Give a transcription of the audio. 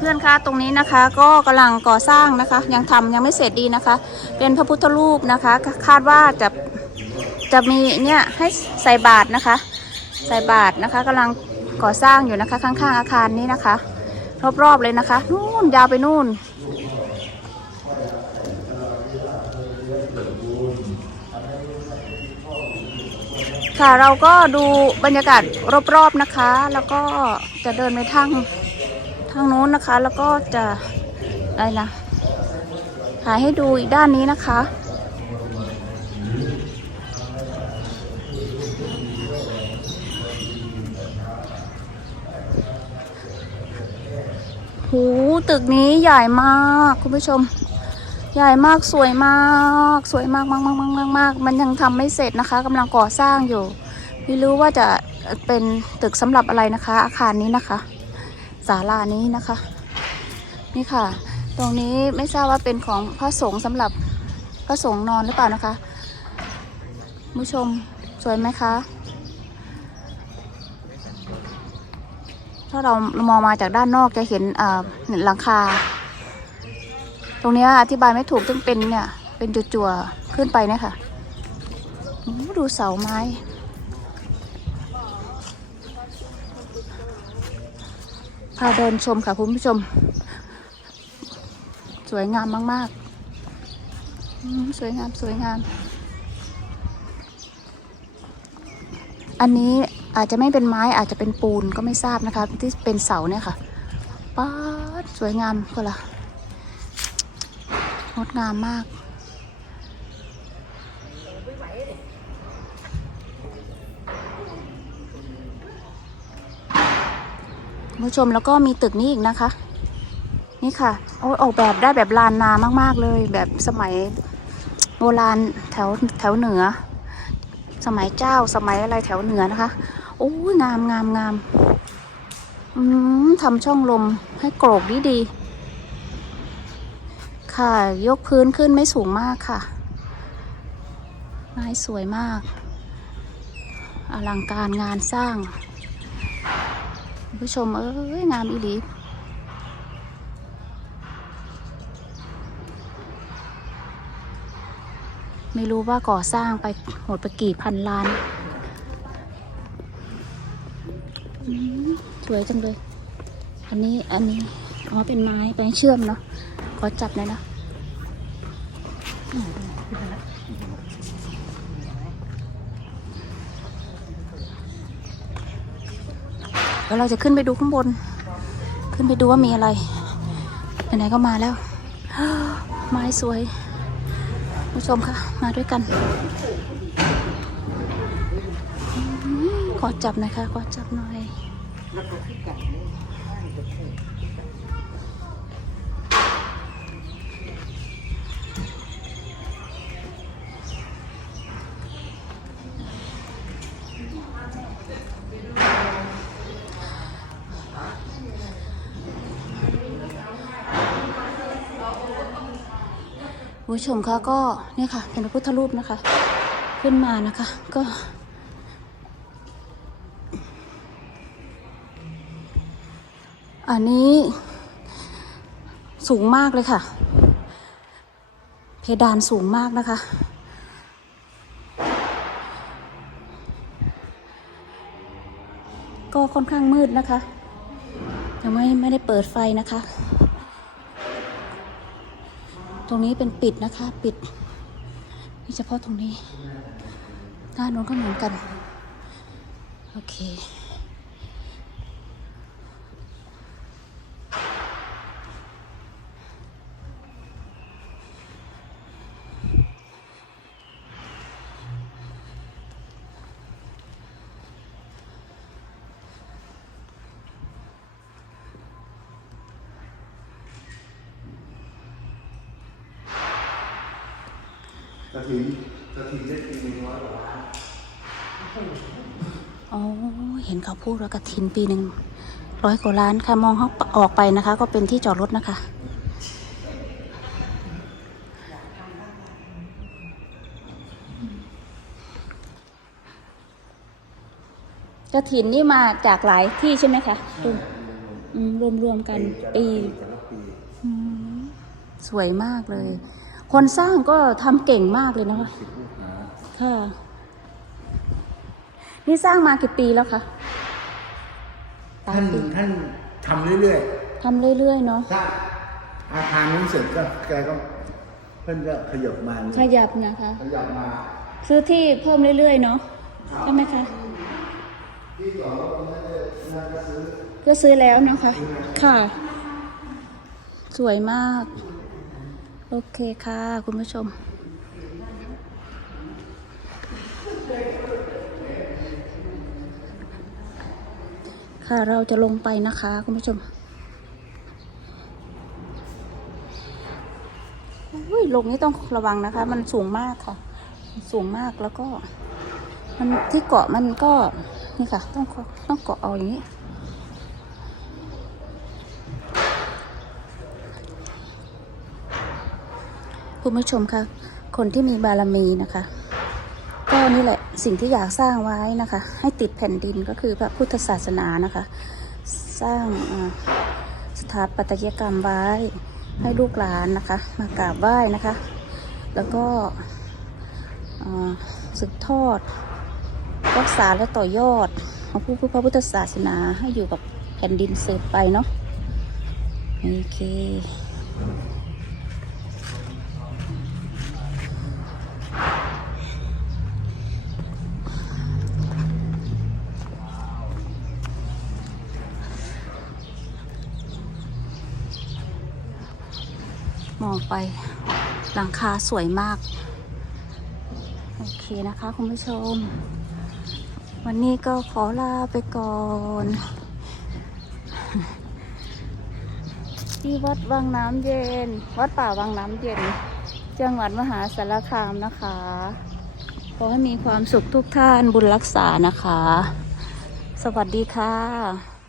เพื่อนๆ คะตรงนี้นะคะก็กำลังก่อสร้างนะคะ ยังทำยังไม่เสร็จดีนะคะ เป็นพระพุทธรูปนะคะ คาดว่าจะจะมีเนี่ยให้ใส่บาตรนะคะ ใส่บาตรนะคะกำลังก่อสร้างอยู่นะคะข้างๆอาคารนี้นะคะ รอบๆเลยนะคะนู่นยาวไปนู่น ค่ะเราก็ดูบรรยากาศรอบๆนะคะ แล้วก็จะเดินไปทางทางโน้นนะคะ แล้วก็จะอะไรนะถ่ายให้ดูอีกด้านนี้นะคะ หูตึกนี้ใหญ่มากคุณผู้ชม ใหญ่มากสวยมากสวยมากมากมากมากมากมากมันยังทำไม่เสร็จนะคะกำลังก่อสร้างอยู่ ไม่รู้ว่าจะเป็นตึกสำหรับอะไรนะคะ อาคารนี้นะคะศาลานี้นะคะ นี่ค่ะ ตรงนี้ไม่ทราบว่าเป็นของพระสงฆ์สำหรับพระสงฆ์นอนหรือเปล่านะคะผู้ชมสวยไหมคะ ถ้าเรามองมาจากด้านนอกจะเห็นหลังคา ตรงนี้อธิบายไม่ถูกต้องเป็นเนี่ย เป็นจั่วๆขึ้นไปเนี่ยค่ะดูเสาไม้พาเดินชมค่ะคุณผู้ชม สวยงามมากๆ สวยงามสวยงาม อันนี้อาจจะไม่เป็นไม้อาจจะเป็นปูนก็ไม่ทราบนะคะ ที่เป็นเสาเนี่ยค่ะป๊าดสวยงามก็ละ งดงามมากคุณผู้ชมแล้วก็มีตึกนี้อีกนะคะ นี่ค่ะโอ้ออกแบบได้แบบลานนามาก ๆ เลย แบบสมัยโบราณแถวแถวเหนือ สมัยเจ้าสมัยอะไรแถวเหนือนะคะโอ้ยงามงามงามอืมทำช่องลมให้โกรกดีดีๆ ค่ะ ยกพื้นขึ้นไม่สูงมากค่ะ ไม้สวยมาก อลังการงานสร้าง ผู้ชมเอ้ย งามอีหลีไม่รู้ว่าก่อสร้างไปหมดไปกี่พันล้าน สวยจังเลย อันนี้ อันนี้ อ๋อ เป็นไม้เป็นเชื่อมเนาะ ขอจับหน่อยนะ แล้วเราจะขึ้นไปดูข้างบน ขึ้นไปดูว่ามีอะไร ไหนๆก็มาแล้ว ไม้สวยผู้ชมค่ะ มาด้วยกัน ขอจับน่อยค่ะขอจับหน่อย ผู้ชมคะก็เนี่ยค่ะ เป็นพระพุทธรูปนะคะ ขึ้นมานะคะ ก็อันนี้สูงมากเลยค่ะ เพดานสูงมากนะคะ ก็ค่อนข้างมืดนะคะยังไม่ไม่ได้เปิดไฟนะคะ ตรงนี้เป็นปิดนะคะปิดมีเฉพาะตรงนี้ ด้านโน้นก็เหมือนกัน โอเค กระถิ่นกระถิ่นได้ปีหนึ่งร้อยกว่าล้านอ๋อ เห็นเขาพูดว่ากระถินปีหนึ่งร้อยกว่าล้านค่ะ มองเขาออกไปนะคะ ก็เป็นที่จอดรถนะคะ กระถินนี่มาจากหลายที่ใช่ไหมคะรวมรวมกันปี สวยมากเลย คนสร้างก็ทำเก่งมากเลยนะคะสิบลูกหาค่ะ นี่สร้างมากี่ปีแล้วคะหลายท่านปีท่านทำเรื่อยทำเรื่อยๆเนาะๆถ้าอาคารนี้เสร็จก็แกก็เพิ่นก็ขยับมาขยับนะคะ ขยับมา ซื้อที่เพิ่มเรื่อยๆเนาะใช่ไหมคะที่สองก็น่าจะน่าจะซื้อก็ซื้อแล้วนะคะ ค่ะ สวยมาก โอเคค่ะ คุณผู้ชม ค่ะเราจะลงไปนะคะ คุณผู้ชมอุ้ยลงนี้ต้องระวังนะคะ มันสูงมากค่ะ สูงมากแล้วก็ มันที่เกาะมันก็นี่ค่ะ ต้องต้องเกาะเอาอย่างนี้ คุณผู้ชมคะคนที่มีบารมีนะคะ ก็นี่แหละสิ่งที่อยากสร้างไว้นะคะ ให้ติดแผ่นดินก็คือพระพุทธศาสนานะคะ สร้างสถาปัตยกรรมไว้ให้ลูกหลานนะคะ มากราบไหว้นะคะ แล้วก็สืบทอด รักษาและต่อยอดของผู้พระพุทธศาสนาให้อยู่กับแผ่นดินสืบไปเนาะโอเค มองไปหลังคาสวยมาก โอเคนะคะคุณผู้ชม วันนี้ก็ขอลาไปก่อน ที่วัดวังน้ำเย็น วัดป่าวังน้ำเย็น จังหวัดมหาสารคามนะคะ ขอให้มีความสุขทุกท่านบุญรักษานะคะ สวัสดีค่ะ